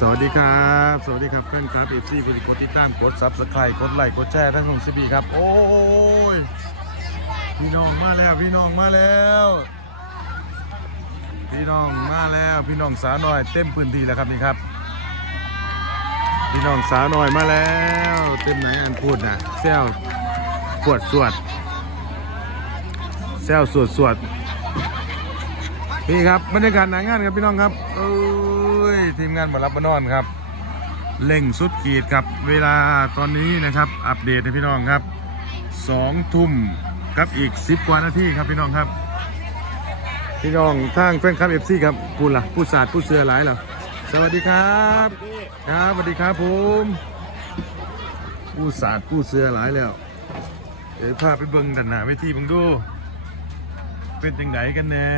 สวัสดีครับ สวัสดีครับเพื่อนครับเอฟซีกดกดติดตามกดซับสไครต์กดไลค์กดแชร์ทั้งของซีบีครับ โอ้ย พี่น้องมาแล้วพี่น้องมาแล้ว พี่น้องมาแล้วพี่น้องสาวน้อยเต็มพื้นที่แล้วครับนี่ครับ พี่น้องสาวน้อยมาแล้ว เต็มไหนอันพูดนะเซลปวดสวดเซลสวดสวดนี่ครับบรรยากาศหนางานครับพี่น้องครับเอ้ย ทีมงานมารับมานอนครับเล่งสุดขีดครับเวลาตอนนี้นะครับอัปเดตให้พี่น้องครับสองทุ่มครับอีกสิบกว่านาทีครับพี่น้องครับ พี่น้องทางแฟนคลับเอฟซีครับพูดล่ะพูดศาสตร์พูดเสือหลายเหรอสวัสดีครับครับสวัสดีครับผมพูดศาสตร์พูดเสือหลายแล้วเดี๋ยวพาไปเบิ่งกันหนาเวทีเบิ่งดู เป็นยังไงกันแน่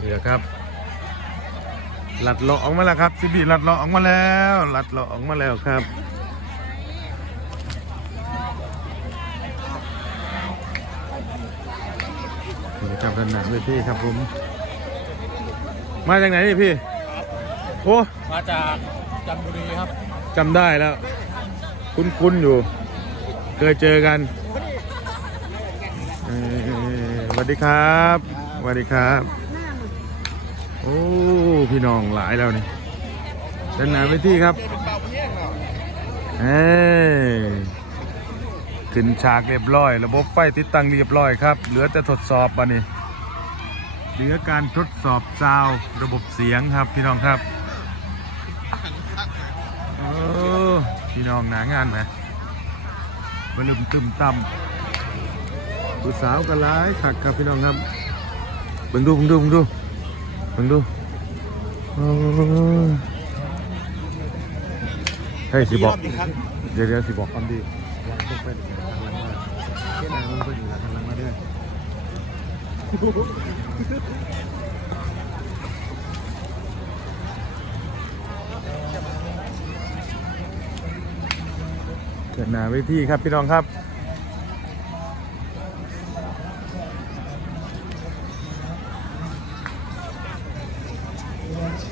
นี่แหละครับ หลัดเลาะออกมาแล้วครับซิบีหลัดเลาะออกมาแล้วหลัดเลาะออกมาแล้วครับนี่นะครับด้านหนังเลยพี่ครับผม มาจากไหนนี่พี่โอ้มาจากจันทบุรีครับจำได้แล้ว คุ้นๆอยู่ เคยเจอกันเอ่อสวัสดีครับสวัสดีครับ โอ้พี่น้องหลายแล้วนี่เดินหนาไปที่ครับเอ้ยขึ้นฉากเรียบร้อย ระบบไฟติดตั้งเรียบร้อยครับ เหลือแต่ทดสอบบันนี้เหลือการทดสอบซาวด์ระบบเสียงครับพี่น้องครับเออพี่น้องหนางานไหมบรรลุมตึมต่ำผู้สาวกันร้ายขักครับพี่น้องครับเบิ่งดูเบิ่งดูเบิ่งดู มึงดูเฮ้ยสิบอกเดี๋ยวเดี๋ยวสิบอกความดีวางพวกเป็นทางหลังมาเช่นนั้นเพื่อนอยู่ทางหลังมาด้วยเกิดหนาเวทีครับพี่น้องครับ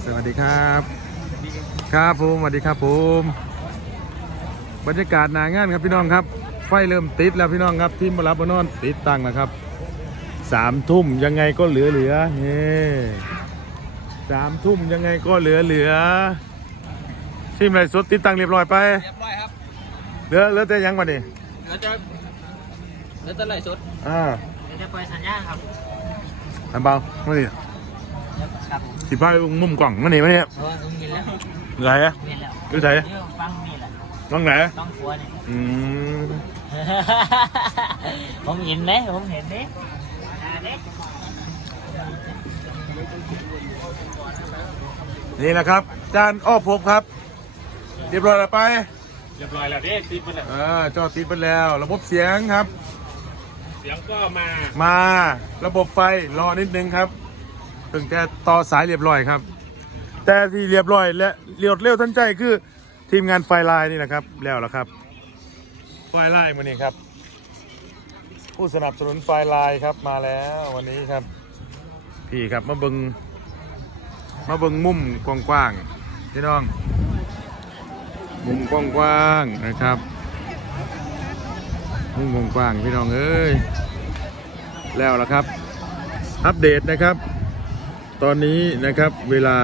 สวัสดีครับ ครับผมสวัสดีครับผม บรรยากาศหนางานครับพี่น้องครับ ไฟเริ่มติดแล้วพี่น้องครับทีมบรับบนอนติดตั้งแล้วครับสามทุ่มยังไงก็เหลือเหลือนี่สามทุ่มยังไงก็เหลือเหลือทีมไรสดติดตั้งเรียบร้อยไปเรียบร้อยครับเหลือเหลือแต่ยังมาดิเหลือจะเหลือจะไหลสุดอ่าเดี๋ยวจะปล่อยสัญญาณครับอันเบามาดิ ครับผมสิพายมุมกล่องมาดิมาดิเพราะว่าผมมีแล้วไหนอะมีแล้วดูไหน เดี๋ยวฟังมีแหละต้องไหนต้องกลัวนี่อืมผมเห็นไหมผมเห็นดิอ่าเด็กนี่แหละครับจานอ้อภพครับ เรียบร้อยแล้วไปเรียบร้อยแล้วเด้ติดไปแล้วเออจอติดไปแล้ว ระบบเสียงครับ เสียงก็มามาระบบไฟรอนิดนึงครับ ถึงแต่ต่อสายเรียบร้อยครับ แต่ที่เรียบร้อยและเรียวเร็วทันใจคือทีมงานไฟไลน์นี่แหละครับแล้วละครับ ไฟไลน์มานี่ครับ ผู้สนับสนุนไฟไลน์ครับมาแล้ววันนี้ครับ พี่ครับมาเบิงมาเบิงมุมกว้างๆพี่น้อง มุมกว้างๆนะครับ มุมกว้างๆพี่น้องเอ้ยแล้วละครับ อัปเดตนะครับ ตอนนี้นะครับเวลา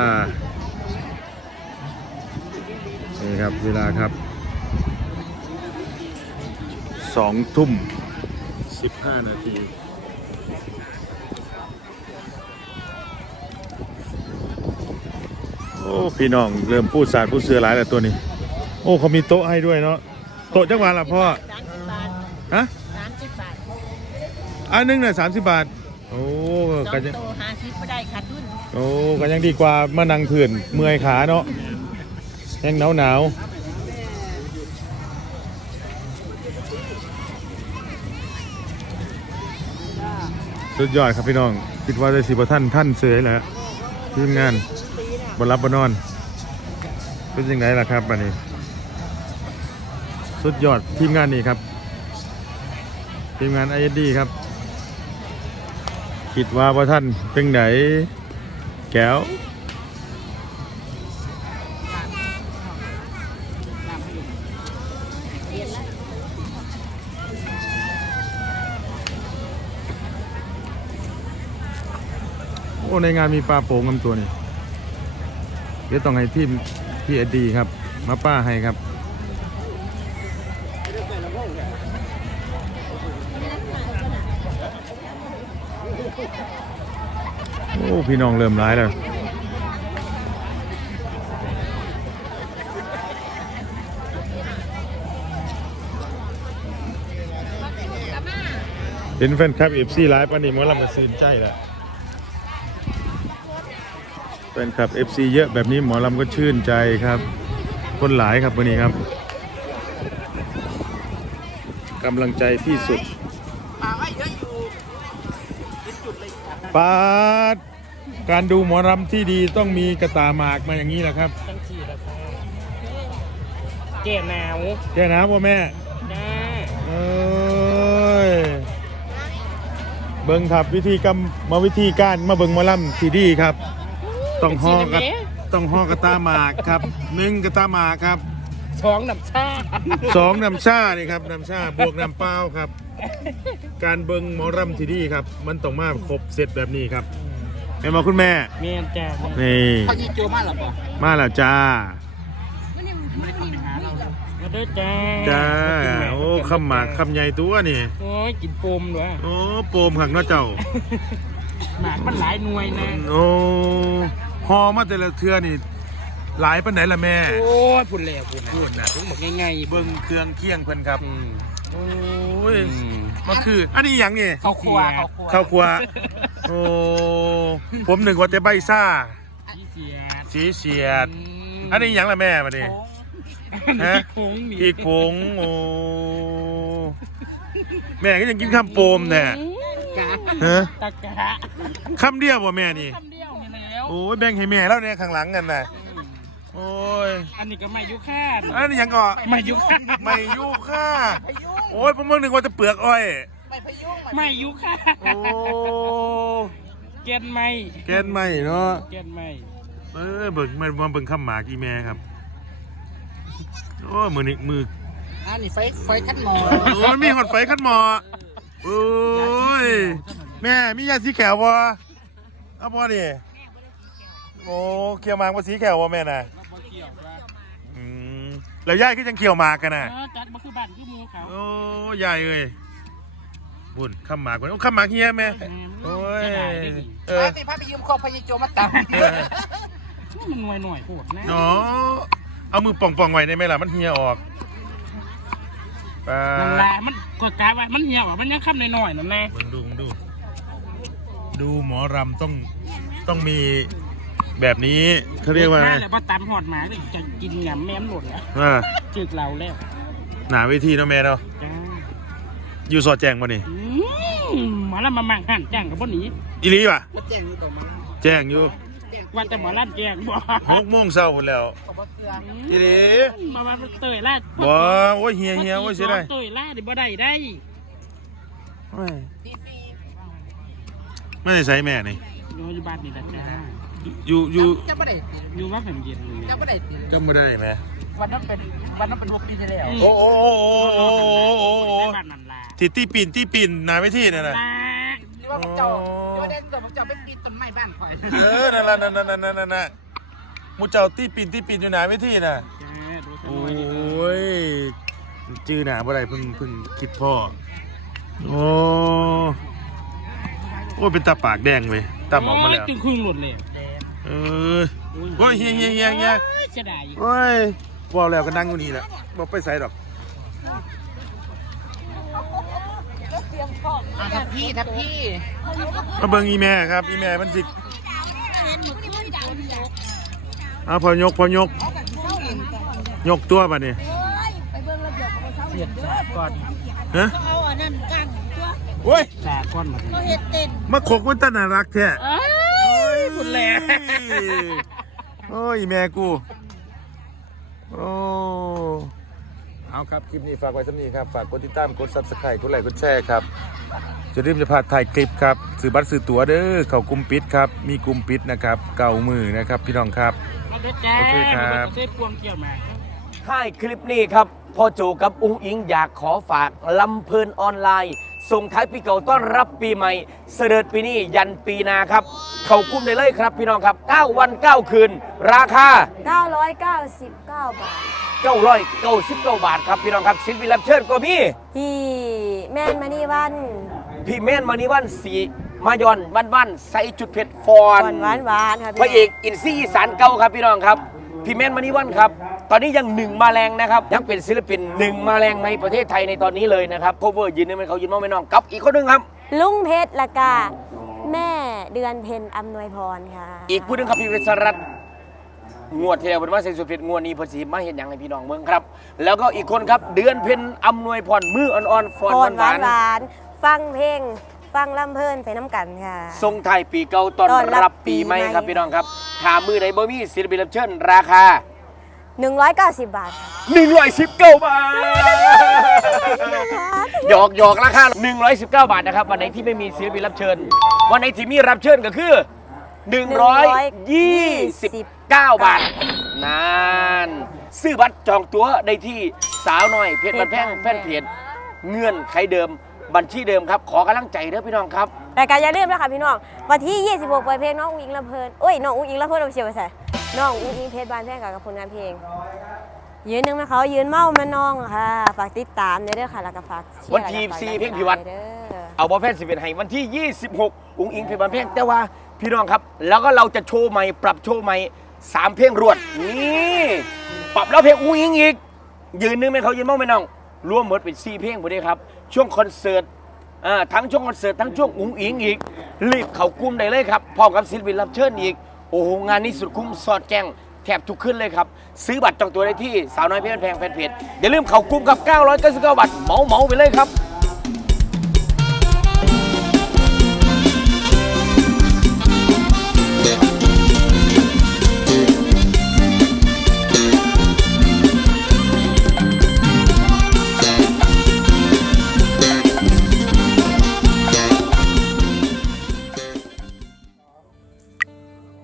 นี่ครับเวลาครับสองทุ่มสิบห้านาทีโอ้พี่น้องเริ่มพูดสาดพูดเสือหลายแล้วตัวนี้ โอ้เขามีโต๊ะให้ด้วยเนาะโต๊ะจังหวะละพ่อสามสิบบาทฮะสามสิบบาทอันหนึงเนี่ยสามสิบบาทโอ้สอก็งยังโตห้าสิบไม่ได้ขาดทุนโอ้ก็ยังดีกว่ามานั่งผื่นเมื่อยขาเนาะยังหนาวหนาวสุดยอดครับพี่น้อง คิดว่าได้สิบท่านท่านเสยแหล้วทีมงานบรับบนอน เป็นยังไงล่ะครับบันนี้ สุดยอดทีมงานนี้ครับ ทีมงานไอเอดีครับ คิดว่าพระท่านเป็นไหน แก้วโอ้ในงานมีปลาโป่งกำตัวนี่เดี๋ยวต้องให้พี่พี่อดีครับ มาป้าให้ครับ อ้พี่น้องเริ่มร้ายแล้วเห็นแฟนคลับเอฟซีไลฟ์ปานนี้หมอลำมาซื้นใจแล้วแฟนคลับเอฟซีเยอะแบบนี้หมอลำก็ชื่นใจครับ คนหลายครับวันนี้ครับกำลังใจที่สุดปาด การดูหมอลำที่ดีต้องมีกระตาหมากมาอย่างนี้แหละครับ ตั้งที่แล้วเจ๊หนาวแค่น้ำพ่อแม่จ้าเอ้ยเบิ่งครับวิธีกรรมมาวิธีการมาเบิ่งหมอลำที่ดีครับ ต้องห่อกระต้องห่อกระตาหมากครับหนึ่งกระตาหมากครับสองน้ำชาสองน้ำชานี่ครับน้ำชาบวกน้ำเปล่าครับ การเบิ่งหมอลำที่ดีครับ มันต้องมาครบเสร็จแบบนี้ครับ แม่มาคุณแม่ เมียนจ้านี่ เขายีโจมาหรอปะมาแล้วจ้า มาด้วยจ้าจ้า โอ้คำหมากคำใหญ่ตัวนี่ โอ้ยกินโปมด้วยโอ้โปมหักเนาะเจ้า หมากมันหลายหน่วยนะ โอ้ฮอมาแต่ละเทือนี่ หลายปันไหนล่ะแม่ โอ้ยพุ่นแล้วพุ่นนะพูดนะถึงบอกง่ายๆเบิ่งเครื่องเคียงเพิ่นครับอืมโอ้ยอืมมันคือ อันนี้อย่างนี่ข้าวครัวข้าวครัวโอ้ผมหนึ่งว่าจะใบซ่ายี่เสียดสีเสียด อันนี้อย่างละแม่มาดิ ฮะฮะโค้งนี่อีกผงโอ้แม่ก็ยังกินคำโปมเนี่ยกะฮะตะกะคำเดียวบ่แม่นี่ คำเดียวนี่แล้วโอ้ยแบ่งให้แม่แล้วเนี่ยข้างหลังกันน่ะอืม โอ้ยอันนี้ก็ไม่ยุค่าอันนี้หยังก็ไม่ยุค่าไม่ยูค่าโอ้ยผมเมื่อหนึ่งว่าจะเปลือกอ้อยไม่ยุค่าโอ้เกณฑ์ไม่แกนไม่เนาะเกณฑ์ไม่เออเบิ่งมันมาเบิ่งคำหมากอีแม่ครับโอ้มือนี่มืออันนี้ไฟไฟขั้นหมอโอ้ยมีหอดไฟขั้นหมอโอ้ยแม่มียาสีแขวบ่เอาบ่ดิโอ้เขียวหมากว่าสีแขวบ่แม่น่ะอืม แล้วยายก็ยังเขียวหมากกันน่ะเออจัดบ่คือบ้านคือหมูเขาโอ้ยายเอ้ยบุญคำหมากคนโอ้คำหมากเฮียแม่โอ้ยจะได้ได้ดิเออไปพาไปยืมของพญโจมาตังมันหน่วยหน่วยโหดนะเนาะเอามือป่องป่องๆไว้ได้ไหมล่ะมันเฮียออกปลานั่นแหละมันกดกาไว้มันเหี่ยวอะมันยังค่ำหน่อยๆนั่นแหละเบิ่งดูเบิ่งดูดูหมอรำต้องต้องมี แบบนี้เขาเรียกว่าถ้แล้วพอตำหอดหมาก็จะกินหยำแม่มหมดแล้วว่าจึกเราแล้วหนาเวทีเนาะแม่เนาะจ้าอยู่สอดแจงมานี่อืมหมอลำมามั่งหันจ้างกับพวกนี้อีหลีป่ะมาแจ้งอยู่ต่อมาแจ้งอยู่ว่าแต่หมอลั่นแจ้งบ่หกโมงเช้าหมดแล้วขอบเสืออีหลีมามาเตยล่าบ่โอ้ยเฮียเฮียโอ้ยเสียดายเตยล่าดิบ่ได้ได้โอ้ยตีซีไม่ได้ใส่แม่นี่อยู่อยู่บ้านนี่ละจ้า อยู่อยู่จะไม่ได้ตีอยู่ว่าแผ่นเย็นจะไม่ได้ตีจำไม่ได้ไหมวันนั้นเป็นวันนั้นเป็นหกปีที่แล้วโอ้โอ้โอ้โอ้โอ้โอ้โอ้บ้านนั่นล่ะที่ตีปิ่นตีปิ่นหนาเวทีนั่นน่ะล่ะหรือว่าผมเจ้าหรือว่าเด่นแต่ผมเจ้าเป็นปีต้นไม้บ้านข่อยเออนั่นละนั่นนั่นนั่นนั่นนั่นน่ะมูเจ้าตีปิ่นตีปิ่นอยู่หนาเวทีน่ะโอ้ยจื้อหนาบ่ได้เพิ่งเพิ่งคิดพ่อโอ้โอ้เป็นตาปากแดงเว้ยตาหมอกมาแล้วจึงครึ่งหลุดเลย เออโอ้ยเฮียเฮียเฮียเฮียโอ้จะได้อยู่โอ้ยบอกแล้วก็นั่งอยู่นี่แหละบอกไปใส่ดอกอะทับพี่ทับพี่มาเบิ่งอีแม่ครับ อีแม่มันสิเห็นหมึกที่ดาวเดียวเอาพอยกพอยก ยกตัวป่ะนี่เฮ้ยไปเบิ่งระเบียบของเขาเสียดสาก้อนฮะเขาเอาอันนั้นกันตัวโอ้ยสาก้อนมาเขาเฮ็ดเต้นมาขกมันตาน่ารักแท้เอ้ยคุณ แหล่โอ้ยแม่กู โอ้ เอาครับ คลิปนี้ฝากไว้สำนี้ครับ ฝากกดติดตาม กด subscribe กดไลค์ กดแชร์ครับ จะรีบจะพลาดถ่ายคลิปครับสื่อบัตรสื่อตั๋วเด้อ เข้ากลุ่มปิดครับ มีกลุ่มปิดนะครับ เก่ามือนะครับ พี่น้องครับ มาด้วยจ้าโอเคครับ มาด้วยพวงเกี่ยวมาท้ายคลิปนี้ครับพ่อโจกับอุ้งอิงอยากขอฝากลำเพลินออนไลน์ ส่งท้ายปีเก่าต้อนรับปีใหม่ เสด็จปีนี้ยันปีหนาครับ เขากุ้มได้เลยครับพี่น้องครับ 9 วัน 9 คืน ราคา 999 บาท 999บาทครับพี่น้องครับศิลปินรับเชิญก็มีที่แม่นมานี่วันพี่เม่นมานิวันสีมายอนวันวันใส่จุดเผ็ดฟอนก่อนหวานหวานๆค่ะพระเอกอินซี่อีสานเก่าครับพี่น้องครับ พี่เม่นมานิวันครับ ตอนนี้ยังหนึ่งมาแรงนะครับ ยังเป็นศิลปินหนึ่งมาแรงในประเทศไทยในตอนนี้เลยนะครับโคเวอร์ยืนนึงเป็นเขายืนมองไม่น้องกับอีกคนหนึงครับ ลุงเพชรละกาแม่เดือนเพ็ญอำนวยพรค่ะ อีกผู้หนึงครับพี่วิศรัตน์งวดเที่ยวเป็นว่าเซนสุดเพชรงวดนี้เพอสีมาเห็นอย่างให้พี่น้องเมืองครับ แล้วก็อีกคนครับเดือนเพ็ญอำนวยพรมืออ่อนๆฟอนพรหวาวหานนหวานๆฟังเพลง ฟังลำเพลินไปน้ำกันค่ะ ๆทรงไทายปีเก่าต้อนต้อนรัรับบปีปีใหม่ใหม่ ครับพี่น้องครับถามมือไหนบ่มีศิลปินรับเชิญราคา 190 บาทค่ะ119 บาท หยอกหยอกราคา 119 บาทนะครับ วันไหนที่ไม่มีศิลปินรับเชิญ วันไหนที่มีรับเชิญก็คือ 129 บาทนานซื้อบัตรจองตั๋วได้ที่สาวน้อย เพจบันแพงแฟนเพจเงื่อนไขเดิมบัญชีเดิมครับ ขอกำลังใจเด้อพี่น้องครับแต่การอย่าลืมนะคะพี่น้อง วันที่ 26ปล่อยเพลงน้องอุ้งอิงลำเพลินโอ้ยน้องอุ้งอิงลำเพลินเอาเชียวไปใส่ น้องอุ้งอิงเพชรบานแพงกับผลงานเพลง ยืนหนึ่งมาเขายืนเมามาน้องค่ะ ฝากติดตามเด้อค่ะแล้วก็ฝากเชียร์วันที่แล้วก็ฝากสี่เพลงพิวัตร เด้อ เอาบอลแฟนสิบเอ็ดให้วันที่ 26 อุ้งอิงเพลงบันเพลงแต่ว่าพี่น้องครับ แล้วก็เราจะโชว์ใหม่ ปรับโชว์ใหม่สามเพลงรวด นี่ปรับแล้วเพลงอุ้งอิงอีก ยืนนึงไม่เขายืนมองไม่น้องรวมหมดเป็นสี่เพลงพอดีครับ ช่วงคอนเสิร์ตอ่าทั้งช่วงคอนเสิร์ตทั้งช่วงอุ้งอิงอีกรีบเขากลุ้มได้เลยครับพร้อมกับศิลปินรับเชิญอีก โอ้โหงานนี้สุดคุ้มสอดแจ้งแถบทุกขึ้นเลยครับ ซื้อบัตรจองตัวได้ที่สาวน้อยเพชรแพงแฟนเพจอย่าลืมเขากลุ้มกับ 999 บาทเหมาเหมาไปเลยครับ